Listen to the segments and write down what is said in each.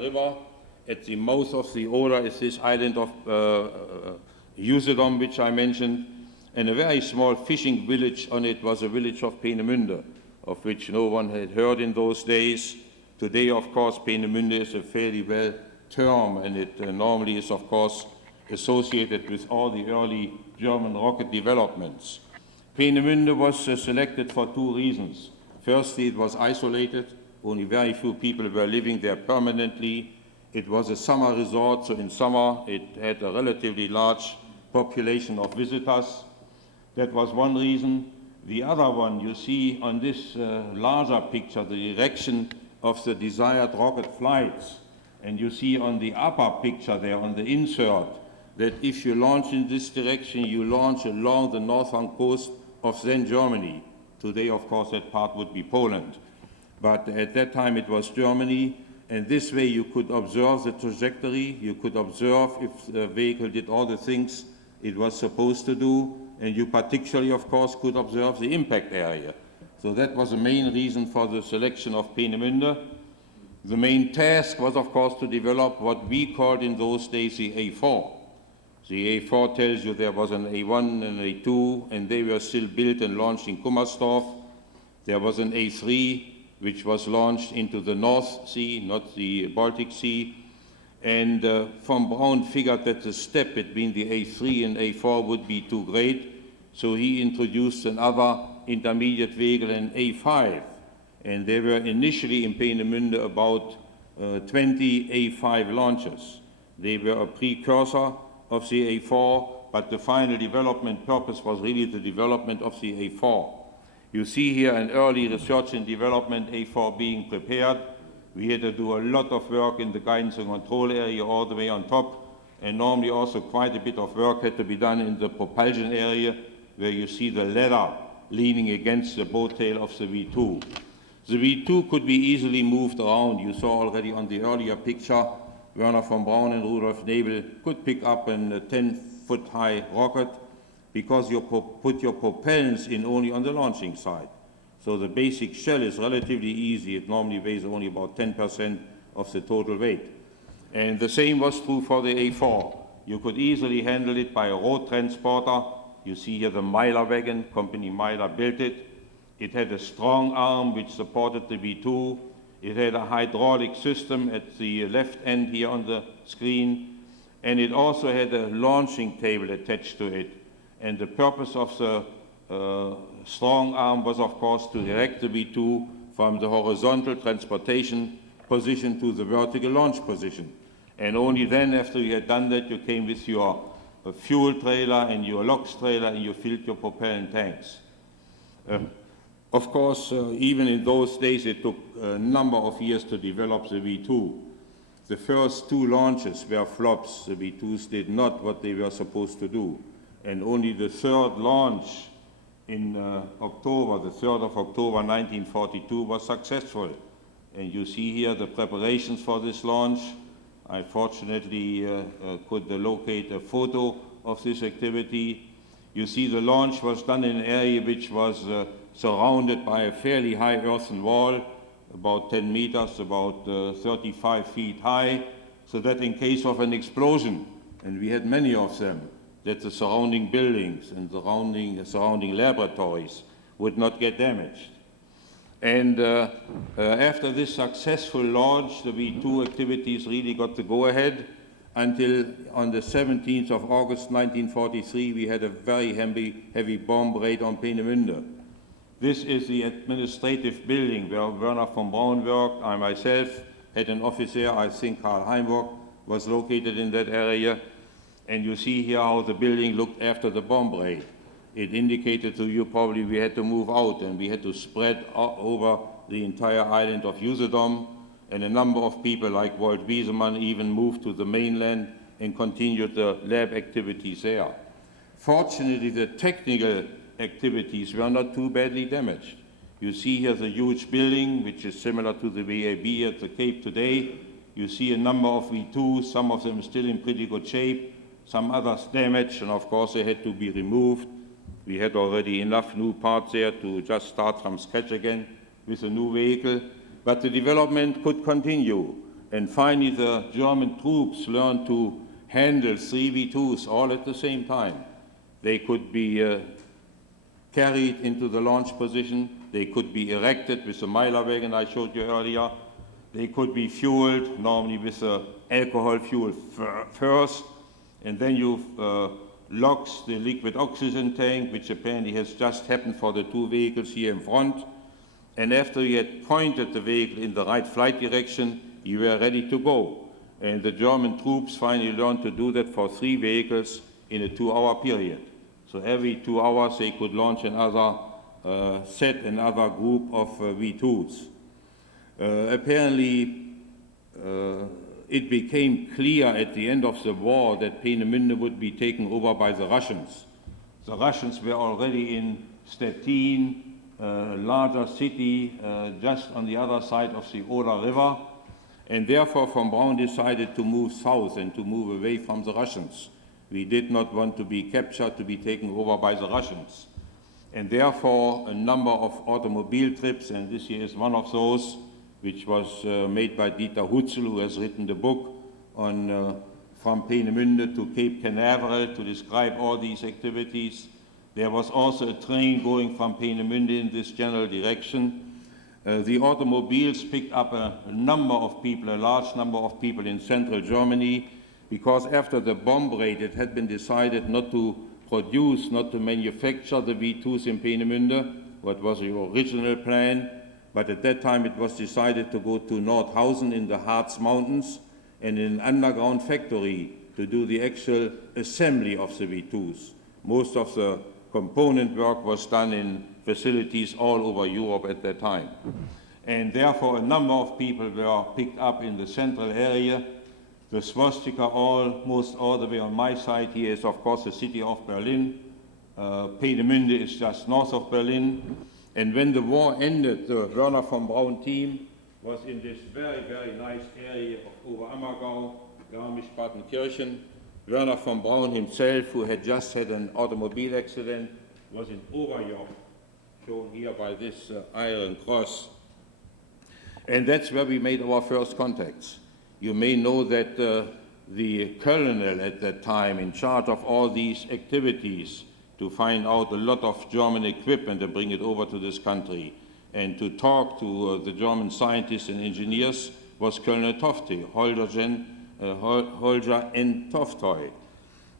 River. At the mouth of the Oder is this island of Usedom, which I mentioned, and a very small fishing village on it was a village of Peenemünde, of which no one had heard in those days. Today, of course, Peenemünde is a fairly well term, and it normally is, of course, associated with all the early German rocket developments. Peenemünde was selected for two reasons. Firstly, it was isolated. Only very few people were living there permanently. It was a summer resort, so in summer it had a relatively large population of visitors. That was one reason. The other one, you see on this larger picture, the direction of the desired rocket flights. And you see on the upper picture there, on the insert, that if you launch in this direction, you launch along the northern coast of then Germany. Today, of course, that part would be Poland. But at that time it was Germany, and this way you could observe the trajectory, you could observe if the vehicle did all the things it was supposed to do, and you particularly, of course, could observe the impact area. So that was the main reason for the selection of Peenemünde. The main task was, of course, to develop what we called in those days the A4. The A4 tells you there was an A1 and A2, and they were still built and launched in Kummersdorf. There was an A3, which was launched into the North Sea, not the Baltic Sea. And von Braun figured that the step between the A3 and A4 would be too great, so he introduced another intermediate vehicle, an A5. And there were initially in Peenemünde about 20 A5 launches. They were a precursor of the A4, but the final development purpose was really the development of the A4. You see here an early research and development A4 being prepared. We had to do a lot of work in the guidance and control area all the way on top, and normally also quite a bit of work had to be done in the propulsion area, where you see the ladder leaning against the boat tail of the V2. The V2 could be easily moved around. You saw already on the earlier picture, Werner von Braun and Rudolf Nebel could pick up a 10-foot high rocket because you put your propellants in only on the launching side. So the basic shell is relatively easy. It normally weighs only about 10% of the total weight. And the same was true for the A4. You could easily handle it by a road transporter. You see here the Myler wagon, company Myler built it. It had a strong arm which supported the V2. It had a hydraulic system at the left end here on the screen. And it also had a launching table attached to it. And the purpose of the strong arm was, of course, to direct the V2 from the horizontal transportation position to the vertical launch position. And only then, after you had done that, you came with your fuel trailer and your LOX trailer and you filled your propellant tanks. Of course, even in those days, it took a number of years to develop the V2. The first two launches were flops. The V2s did not what they were supposed to do. And only the third launch in October, the 3rd of October 1942, was successful. And you see here the preparations for this launch. I fortunately could locate a photo of this activity. You see the launch was done in an area which was surrounded by a fairly high earthen wall, about 10 meters, about 35 feet high, so that in case of an explosion, and we had many of them, that the surrounding buildings and the surrounding laboratories would not get damaged. And after this successful launch, the V2 activities really got the go-ahead until on the 17th of August 1943, we had a very heavy bomb raid on Peenemünde. This is the administrative building where Werner von Braun worked. I myself had an office there. I think Karl Heimburg was located in that area. And you see here how the building looked after the bomb raid. It indicated to you probably we had to move out and we had to spread over the entire island of Usedom. And a number of people like Walt Wiesemann even moved to the mainland and continued the lab activities there. Fortunately, the technical activities were not too badly damaged. You see here the huge building, which is similar to the VAB at the Cape today. You see a number of V2s, some of them still in pretty good shape, some others damaged, and of course they had to be removed. We had already enough new parts there to just start from scratch again with a new vehicle. But the development could continue. And finally, the German troops learned to handle 3 V2s all at the same time. They could be carried into the launch position. They could be erected with the Myler wagon I showed you earlier. They could be fueled, normally with alcohol fuel first, and then you locks the liquid oxygen tank, which apparently has just happened for the 2 vehicles here in front. And after you had pointed the vehicle in the right flight direction, you were ready to go. And the German troops finally learned to do that for 3 vehicles in a 2-hour period. So every 2 hours they could launch another another group of V2s. Apparently, it became clear at the end of the war that Peenemünde would be taken over by the Russians. The Russians were already in Stettin, a larger city just on the other side of the Oder River, and therefore von Braun decided to move south and to move away from the Russians. We did not want to be captured, to be taken over by the Russians. And therefore, a number of automobile trips, and this here is one of those, which was made by Dieter Hutzel, who has written the book on from Peenemünde to Cape Canaveral to describe all these activities. There was also a train going from Peenemünde in this general direction. The automobiles picked up a number of people, a large number of people in central Germany, because after the bomb raid, it had been decided not to produce, not to manufacture the V2s in Peenemünde, what was the original plan. But at that time it was decided to go to Nordhausen in the Harz Mountains and in an underground factory to do the actual assembly of the V2s. Most of the component work was done in facilities all over Europe at that time. And therefore a number of people were picked up in the central area. The swastika almost all the way on my side here is of course the city of Berlin. Peenemünde is just north of Berlin. And when the war ended, the Werner von Braun team was in this very, very nice area of Oberammergau, Garmisch-Partenkirchen. Werner von Braun himself, who had just had an automobile accident, was in Oberjoch, shown here by this iron cross. And that's where we made our first contacts. You may know that the colonel at that time in charge of all these activities to find out a lot of German equipment and bring it over to this country, and to talk to the German scientists and engineers was Colonel Tofte, Holger N. Toftoy.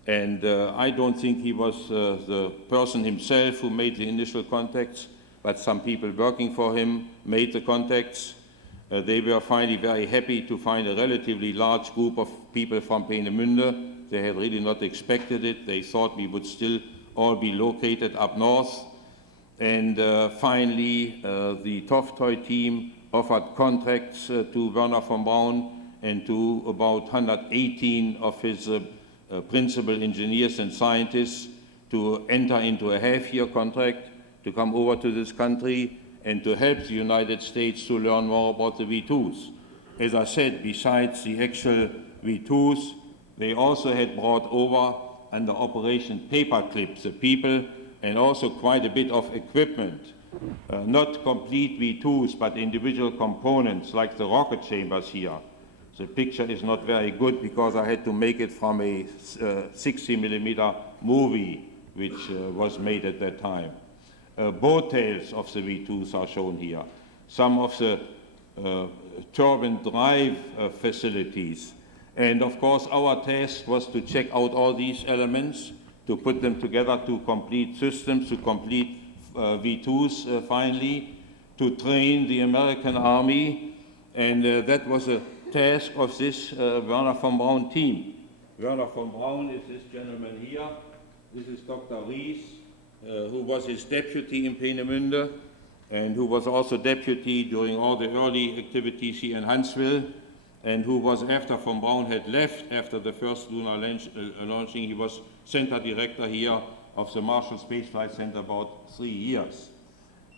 And I don't think he was the person himself who made the initial contacts, but some people working for him made the contacts. They were finally very happy to find a relatively large group of people from Peenemünde. They had really not expected it. They thought we would still all be located up north. And finally, the Toftoy team offered contracts to Werner von Braun and to about 118 of his principal engineers and scientists to enter into a half-year contract to come over to this country and to help the United States to learn more about the V2s. As I said, besides the actual V2s, they also had brought over under Operation Paperclip the people and also quite a bit of equipment, not complete V2s, but individual components like the rocket chambers here. The picture is not very good because I had to make it from a 60mm movie which was made at that time. Boat tails of the V2s are shown here. Some of the turbine drive facilities. And of course our task was to check out all these elements, to put them together to complete systems, to complete V2s finally, to train the American Army, and that was a task of this Werner von Braun team. Werner von Braun is this gentleman here. This is Dr. Ries, who was his deputy in Peenemünde and who was also deputy during all the early activities here in Huntsville, and who was, after von Braun had left after the first lunar launching, he was center director here of the Marshall Space Flight Center about 3 years.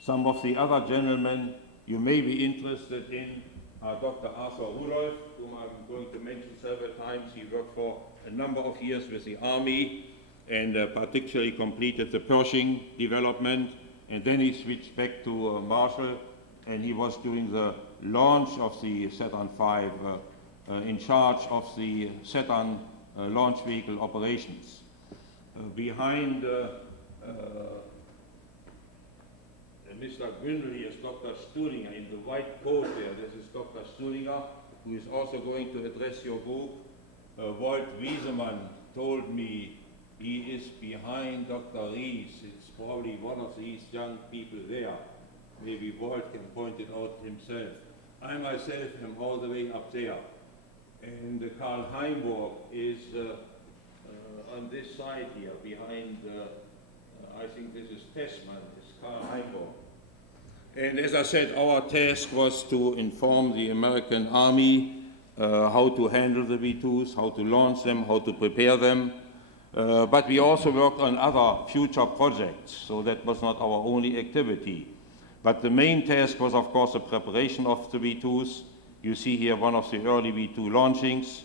Some of the other gentlemen you may be interested in are Dr. Arthur Rudolph, whom I'm going to mention several times. He worked for a number of years with the Army and particularly completed the Pershing development, and then he switched back to Marshall, and he was doing the launch of the Saturn V in charge of the Saturn launch vehicle operations. Behind Mr. Grindel is Dr. Stuhlinger in the white coat there. This is Dr. Stuhlinger, who is also going to address your book. Walt Wiesemann told me he is behind Dr. Ries. It's probably one of these young people there. Maybe Walt can point it out himself. I myself am all the way up there. And Karl Heimburg is on this side here, behind, I think this is Tessmann, it's Karl Heimburg. And as I said, our task was to inform the American Army how to handle the V2s, how to launch them, how to prepare them. But we also worked on other future projects, so that was not our only activity. But the main task was, of course, the preparation of the V2s. You see here one of the early V2 launchings.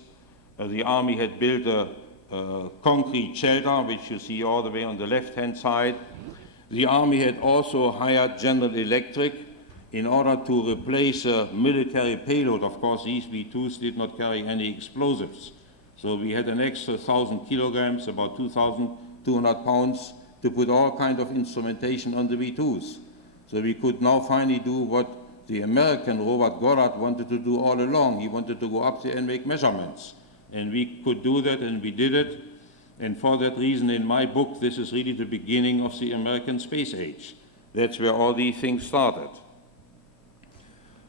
The Army had built a concrete shelter, which you see all the way on the left-hand side. The Army had also hired General Electric in order to replace a military payload. Of course, these V2s did not carry any explosives. So we had an extra 1,000 kilograms, about 2,200 pounds, to put all kind of instrumentation on the V2s. So we could now finally do what the American Robert Goddard wanted to do all along. He wanted to go up there and make measurements. And we could do that, and we did it. And for that reason, in my book, this is really the beginning of the American space age. That's where all these things started.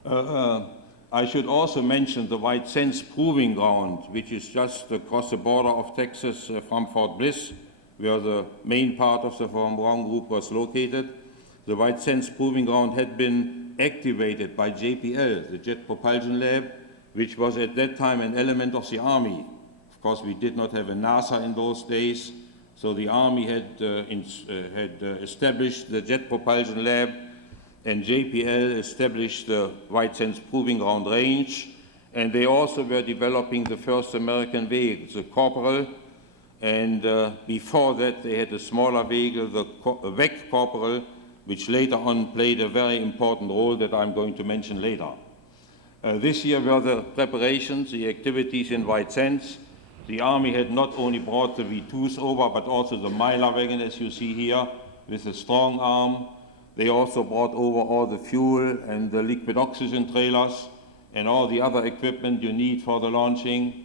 I should also mention the White Sands Proving Ground, which is just across the border of Texas from Fort Bliss, where the main part of the von Braun group was located. The White Sands Proving Ground had been activated by JPL, the Jet Propulsion Lab, which was at that time an element of the Army. Of course, we did not have a NASA in those days, so the Army had established the Jet Propulsion Lab, and JPL established the White Sands Proving Ground range, and they also were developing the first American vehicle, the Corporal, and before that they had a smaller vehicle, the WEC Corporal, which later on played a very important role that I'm going to mention later. This year were the preparations, the activities in White Sands. The Army had not only brought the V2s over, but also the Mylar wagon, as you see here, with a strong arm. They also brought over all the fuel and the liquid oxygen trailers and all the other equipment you need for the launching.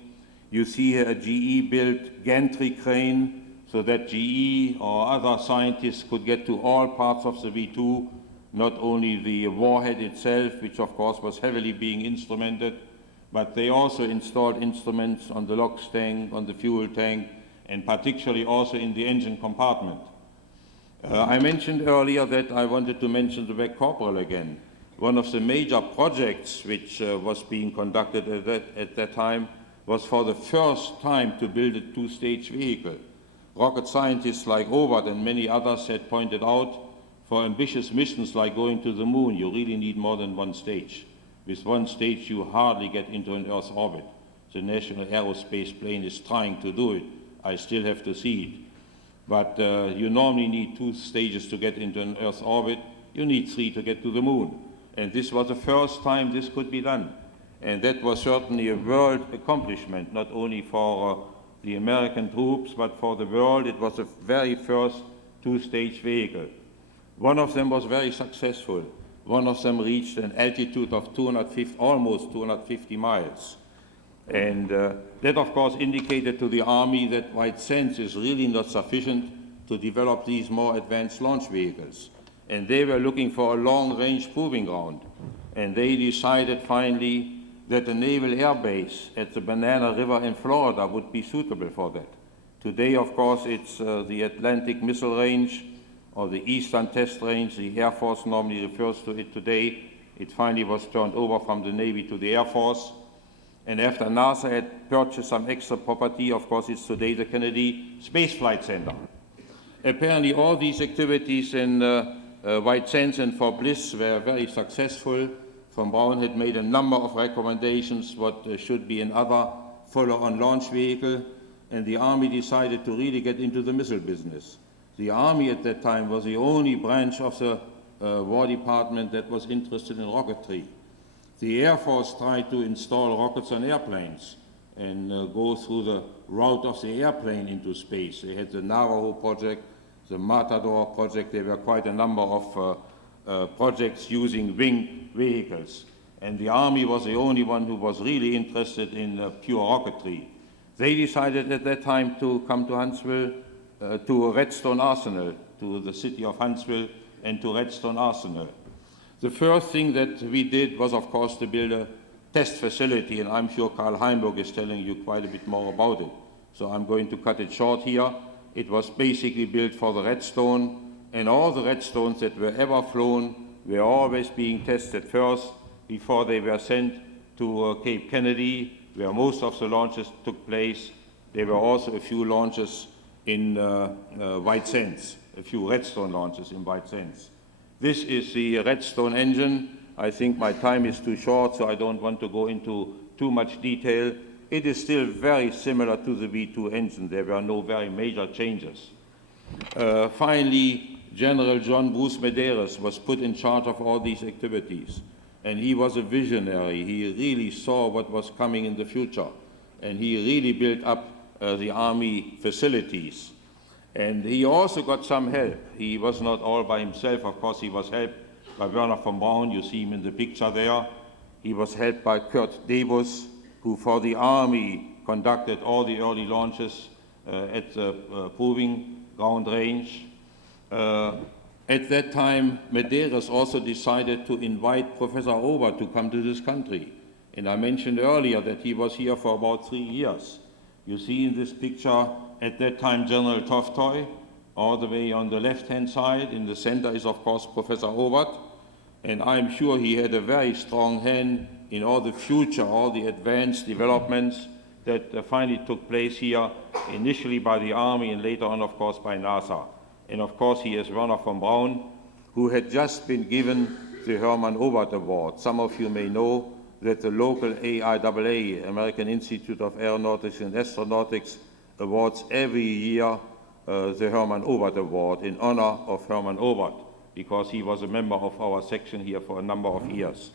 You see here a GE-built gantry crane so that GE or other scientists could get to all parts of the V2, not only the warhead itself, which of course was heavily being instrumented, but they also installed instruments on the LOX tank, on the fuel tank, and particularly also in the engine compartment. I mentioned earlier that I wanted to mention the WEC Corporal again. One of the major projects which was being conducted at that time was for the first time to build a two-stage vehicle. Rocket scientists like Robert and many others had pointed out, for ambitious missions like going to the moon, you really need more than one stage. With one stage, you hardly get into an Earth orbit. The National Aerospace Plane is trying to do it. I still have to see it. But you normally need 2 stages to get into an Earth orbit. You need 3 to get to the moon. And this was the first time this could be done. And that was certainly a world accomplishment, not only for the American troops, but for the world. It was the very first 2-stage vehicle. One of them was very successful. One of them reached an altitude of almost 250 miles. And that, of course, indicated to the Army that White Sands is really not sufficient to develop these more advanced launch vehicles. And they were looking for a long-range proving ground. And they decided finally that a naval air base at the Banana River in Florida would be suitable for that. Today, of course, it's the Atlantic Missile Range or the Eastern Test Range. The Air Force normally refers to it today. It finally was turned over from the Navy to the Air Force. And after NASA had purchased some extra property, of course, it's today the Kennedy Space Flight Center. Apparently, all these activities in White Sands and Fort Bliss were very successful. Von Braun had made a number of recommendations what should be another follow-on launch vehicle, and the Army decided to really get into the missile business. The Army at that time was the only branch of the War Department that was interested in rocketry. the Air Force tried to install rockets on airplanes and go through the route of the airplane into space. They had the Navajo project, the Matador project. There were quite a number of projects using winged vehicles. And the Army was the only one who was really interested in pure rocketry. They decided at that time to come to Huntsville, to Redstone Arsenal, to the city of Huntsville and to Redstone Arsenal. The first thing that we did was, of course, to build a test facility, and I'm sure Karl Heimburg is telling you quite a bit more about it. So I'm going to cut it short here. It was basically built for the Redstone, and all the Redstones that were ever flown were always being tested first before they were sent to Cape Kennedy, where most of the launches took place. There were also a few launches in White Sands, a few Redstone launches in White Sands. This is the Redstone engine. I think my time is too short, so I don't want to go into too much detail. It is still very similar to the V2 engine. There were no very major changes. Finally, General John Bruce Medeiros was put in charge of all these activities. And he was a visionary. He really saw what was coming in the future. And he really built up the Army facilities. And he also got some help. He was not all by himself. Of course, he was helped by Werner von Braun. You see him in the picture there. He was helped by Kurt Debus, who for the Army conducted all the early launches at the Proving Ground Range. At that time, Medeiros also decided to invite Professor Obert to come to this country. And I mentioned earlier that he was here for about 3 years. You see in this picture, at that time, General Toftoy, all the way on the left-hand side. In the center is, of course, Professor Obert. And I'm sure he had a very strong hand in all the future, all the advanced developments that finally took place here, initially by the Army and later on, of course, by NASA. And of course, he is Werner von Braun, who had just been given the Hermann Obert Award. Some of you may know that the local AIAA, American Institute of Aeronautics and Astronautics, awards every year the Hermann Obert Award in honor of Hermann Obert, because he was a member of our section here for a number of years.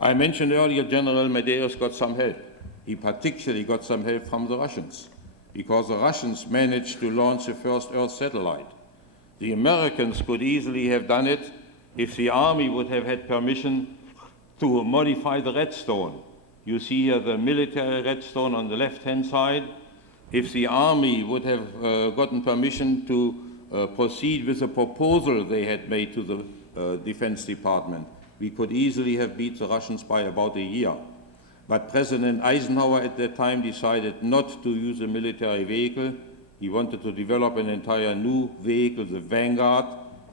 I mentioned earlier General Medeiros got some help. He particularly got some help from the Russians, because the Russians managed to launch the first Earth satellite. The Americans could easily have done it if the Army would have had permission to modify the Redstone. You see here the military Redstone on the left-hand side. If the Army would have gotten permission to proceed with the proposal they had made to the Defense Department, we could easily have beat the Russians by about a year. But President Eisenhower at that time decided not to use a military vehicle. He wanted to develop an entire new vehicle, the Vanguard,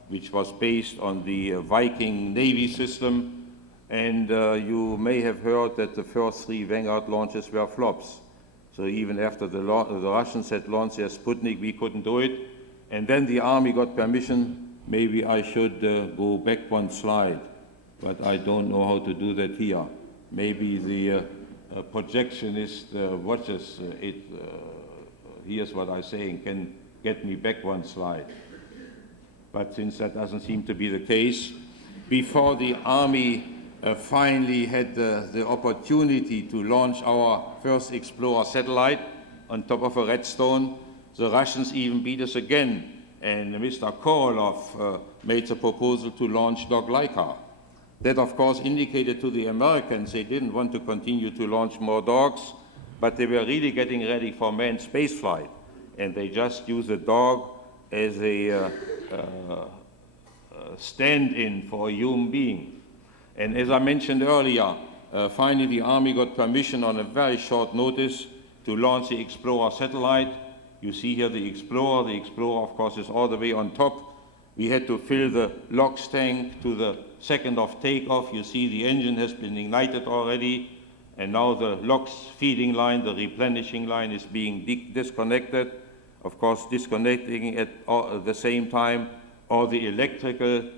which was based on the Viking Navy system. And you may have heard that the first 3 Vanguard launches were flops. So even after the Russians had launched their Sputnik, we couldn't do it. And then the Army got permission. Maybe I should go back one slide, but I don't know how to do that here. Maybe the projectionist watches it. Here's what I'm saying, can get me back one slide. But since that doesn't seem to be the case, before the Army finally had the opportunity to launch our first Explorer satellite on top of a Redstone, the Russians even beat us again, and Mr. Korolev made the proposal to launch Dog Laika. That, of course, indicated to the Americans they didn't want to continue to launch more dogs, but they were really getting ready for manned spaceflight, and they just used the dog as a stand-in for a human being. And as I mentioned earlier, finally the Army got permission on a very short notice to launch the Explorer satellite. You see here the Explorer. The Explorer, of course, is all the way on top. We had to fill the LOX tank to the second of takeoff. You see the engine has been ignited already. And now the LOX feeding line, the replenishing line, is being disconnected. Of course, disconnecting at the same time all the electrical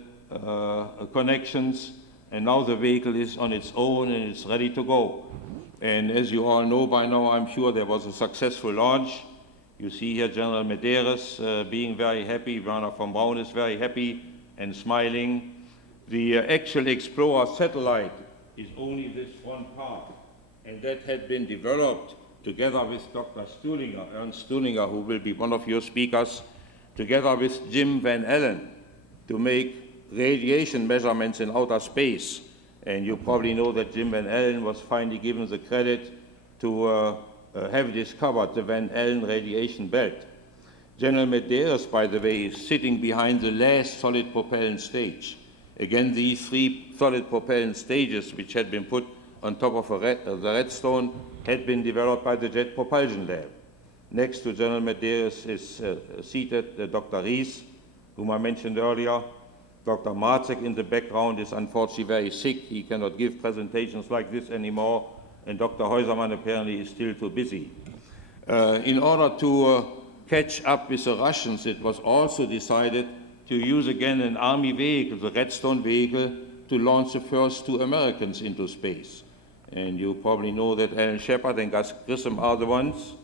connections. And now the vehicle is on its own and it's ready to go. And as you all know by now, I'm sure there was a successful launch. You see here General Medeiros being very happy. Werner von Braun is very happy and smiling. The actual Explorer satellite is only this one part. And that had been developed together with Dr. Stuhlinger, Ernst Stuhlinger, who will be one of your speakers, together with Jim Van Allen, to make radiation measurements in outer space. And you probably know that Jim Van Allen was finally given the credit to have discovered the Van Allen radiation belt. General Medeiros, by the way, is sitting behind the last solid propellant stage. Again, these three solid propellant stages, which had been put on top of the Redstone, had been developed by the Jet Propulsion Lab. Next to General Medeiros is seated Dr. Ries, whom I mentioned earlier. Dr. Marzek in the background is unfortunately very sick. He cannot give presentations like this anymore, and Dr. Heusermann apparently is still too busy. In order to catch up with the Russians, it was also decided to use again an Army vehicle, the Redstone vehicle, to launch the first two Americans into space. And you probably know that Alan Shepard and Gus Grissom are the ones.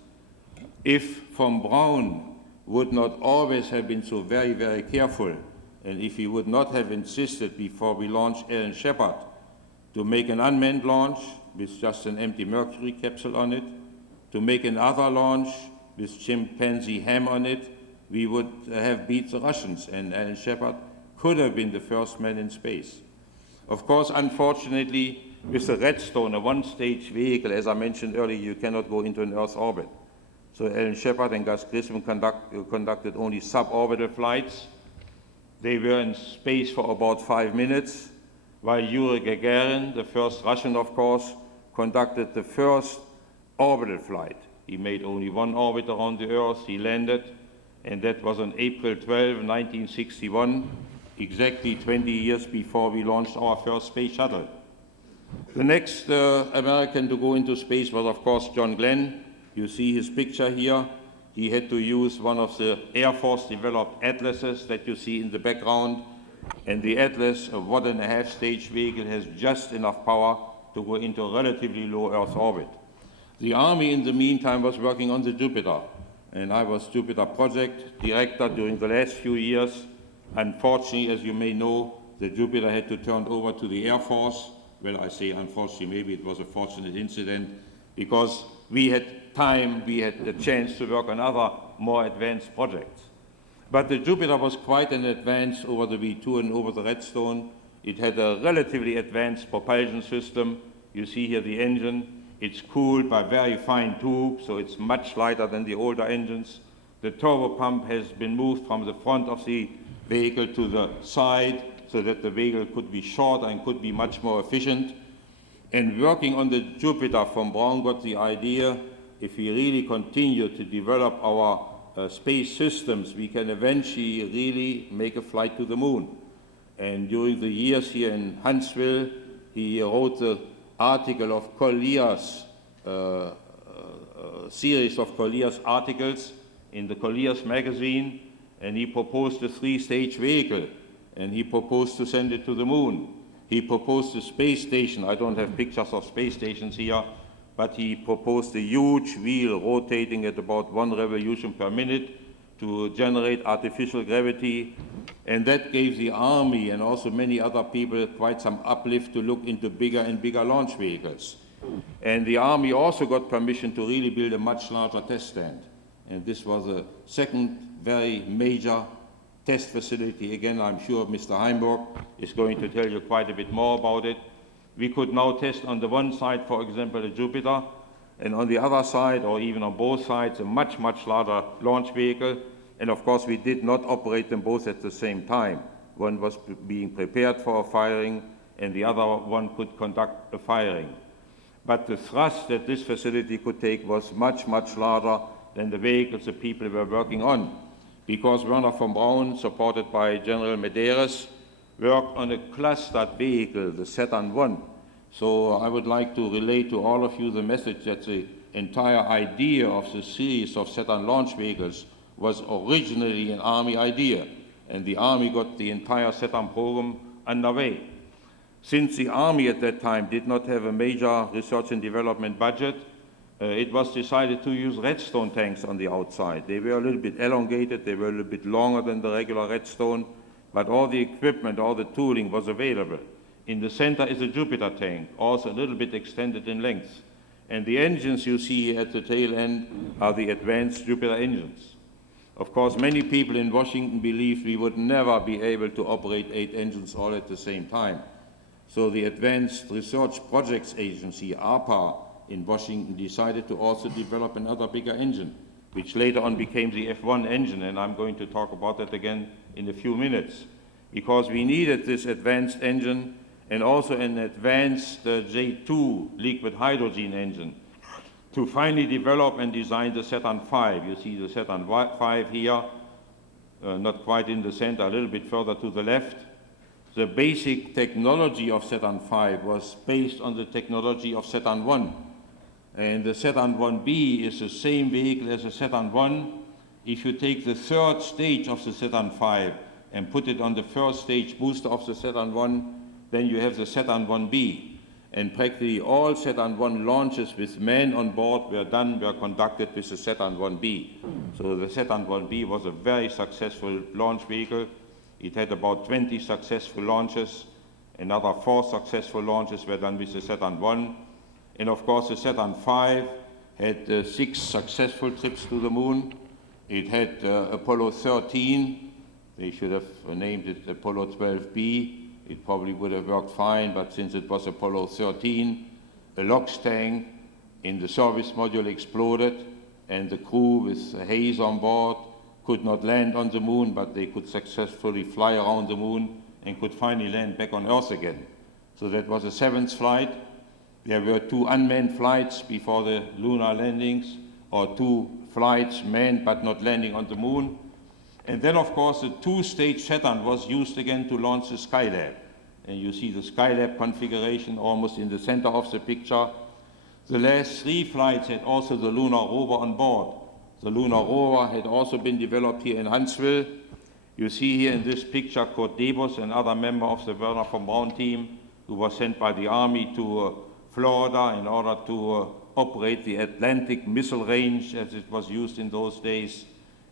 If von Braun would not always have been so very, very careful, and if he would not have insisted before we launched Alan Shepard to make an unmanned launch with just an empty Mercury capsule on it, to make another launch with chimpanzee ham on it, we would have beat the Russians, and Alan Shepard could have been the first man in space. Of course, unfortunately, with the Redstone, a one-stage vehicle, as I mentioned earlier, you cannot go into an Earth orbit. So Alan Shepard and Gus Grissom conducted only suborbital flights. They were in space for about 5 minutes, while Yuri Gagarin, the first Russian, of course, conducted the first orbital flight. He made only one orbit around the Earth. He landed, and that was on April 12, 1961, exactly 20 years before we launched our first space shuttle. The next American to go into space was, of course, John Glenn. You see his picture here. He had to use one of the Air Force-developed Atlases that you see in the background. And the Atlas, a 1.5 stage vehicle, has just enough power to go into a relatively low Earth orbit. The Army, in the meantime, was working on the Jupiter. And I was Jupiter project director during the last few years. Unfortunately, as you may know, the Jupiter had to turn over to the Air Force. Well, I say unfortunately, maybe it was a fortunate incident, because we had time, we had the chance to work on other more advanced projects. But the Jupiter was quite an advance over the V2 and over the Redstone. It had a relatively advanced propulsion system. You see here the engine. It's cooled by very fine tubes, so it's much lighter than the older engines. The turbo pump has been moved from the front of the vehicle to the side so that the vehicle could be shorter and could be much more efficient. And working on the Jupiter, von Braun got the idea, if we really continue to develop our space systems, we can eventually really make a flight to the moon. And during the years here in Huntsville, he wrote the article of Collier's, series of Collier's articles in the Collier's magazine, and he proposed a 3-stage vehicle, and he proposed to send it to the moon. He proposed a space station. I don't have pictures of space stations here, but he proposed a huge wheel rotating at about 1 revolution per minute to generate artificial gravity, and that gave the Army and also many other people quite some uplift to look into bigger and bigger launch vehicles. And the Army also got permission to really build a much larger test stand. And this was a second very major test facility. Again, I'm sure Mr. Heimburg is going to tell you quite a bit more about it. We could now test on the one side, for example, a Jupiter, and on the other side, or even on both sides, a much, much larger launch vehicle. And of course, we did not operate them both at the same time. One was being prepared for a firing, and the other one could conduct a firing. But the thrust that this facility could take was much, much larger than the vehicles the people were working on, because Werner von Braun, supported by General Medeiros, worked on a clustered vehicle, the Saturn I. So I would like to relay to all of you the message that the entire idea of the series of Saturn launch vehicles was originally an Army idea, and the Army got the entire Saturn program underway. Since the Army at that time did not have a major research and development budget, it was decided to use Redstone tanks on the outside. They were a little bit elongated, they were a little bit longer than the regular Redstone, but all the equipment, all the tooling was available. In the center is a Jupiter tank, also a little bit extended in length. And the engines you see at the tail end are the advanced Jupiter engines. Of course, many people in Washington believed we would never be able to operate 8 engines all at the same time. So the Advanced Research Projects Agency, ARPA, in Washington decided to also develop another bigger engine, which later on became the F1 engine, and I'm going to talk about that again in a few minutes. Because we needed this advanced engine and also an advanced J2 liquid hydrogen engine to finally develop and design the Saturn V. You see the Saturn V here, not quite in the center, a little bit further to the left. The basic technology of Saturn V was based on the technology of Saturn I. And the Saturn 1B is the same vehicle as the Saturn I. If you take the third stage of the Saturn V and put it on the first stage booster of the Saturn I, then you have the Saturn 1B. And practically all Saturn I launches with men on board were conducted with the Saturn 1B. So the Saturn 1B was a very successful launch vehicle. It had about 20 successful launches. Another 4 successful launches were done with the Saturn I. And of course, the Saturn V had 6 successful trips to the moon. It had Apollo 13. They should have named it Apollo 12B. It probably would have worked fine, but since it was Apollo 13, a LOX tank in the service module exploded, and the crew with haze on board could not land on the moon, but they could successfully fly around the moon and could finally land back on Earth again. So that was the 7th flight. There were 2 unmanned flights before the lunar landings, or 2 flights manned but not landing on the moon. And then, of course, the 2-stage Saturn was used again to launch the Skylab. And you see the Skylab configuration almost in the center of the picture. The last 3 flights had also the lunar rover on board. The lunar rover had also been developed here in Huntsville. You see here in this picture Kurt Debus, another member of the Werner von Braun team, who was sent by the Army to Florida in order to operate the Atlantic missile range as it was used in those days.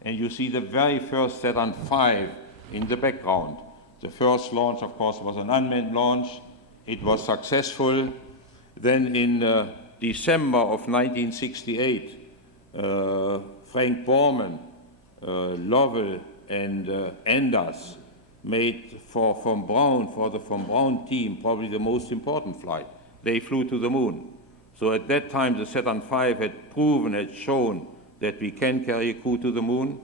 And you see the very first Saturn V in the background. The first launch, of course, was an unmanned launch. It was successful. Then in December of 1968, Frank Borman, Lovell, and Anders made for the von Braun team, probably the most important flight. They flew to the moon. So at that time, the Saturn V had shown that we can carry a crew to the moon.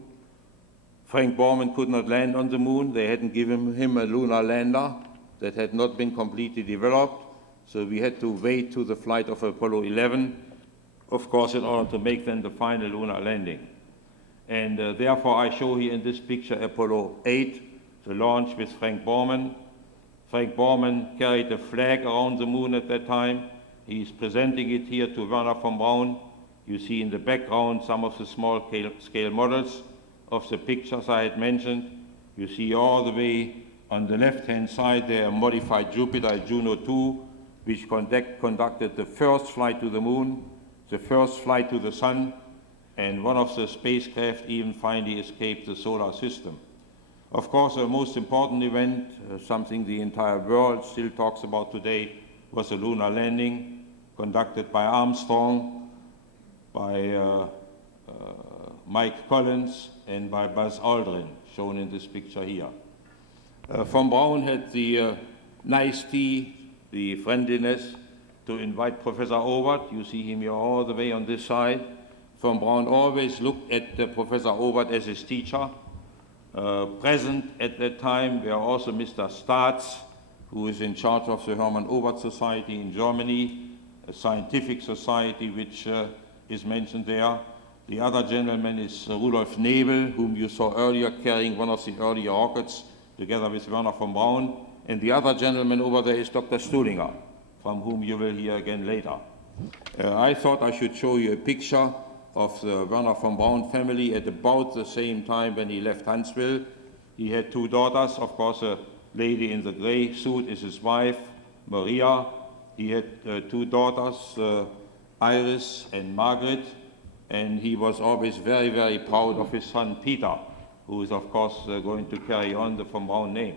Frank Borman could not land on the moon. They hadn't given him a lunar lander that had not been completely developed. So we had to wait to the flight of Apollo 11, of course, in order to make then the final lunar landing. And therefore, I show here in this picture Apollo 8, the launch with Frank Borman. Frank Borman carried a flag around the moon at that time. He's presenting it here to Werner von Braun. You see in the background some of the small-scale models of the pictures I had mentioned. You see all the way on the left-hand side there a modified Jupiter, Juno 2, which conducted the first flight to the moon, the first flight to the sun, and one of the spacecraft even finally escaped the solar system. Of course, the most important event, something the entire world still talks about today, was the lunar landing conducted by Armstrong, by Mike Collins, and by Buzz Aldrin, shown in this picture here. Von Braun had the nicety, the friendliness to invite Professor Obert. You see him here all the way on this side. Von Braun always looked at Professor Obert as his teacher. Present at that time were also Mr. Staats, who is in charge of the Hermann Obert Society in Germany, a scientific society which is mentioned there. The other gentleman is Rudolf Nebel, whom you saw earlier carrying one of the earlier rockets together with Werner von Braun. And the other gentleman over there is Dr. Stuhlinger, from whom you will hear again later. I thought I should show you a picture of the Werner von Braun family at about the same time when he left Huntsville. He had 2 daughters. Of course, a lady in the gray suit is his wife, Maria. He had 2 daughters, Iris and Margaret. And he was always very, very proud of his son, Peter, who is, of course, going to carry on the von Braun name.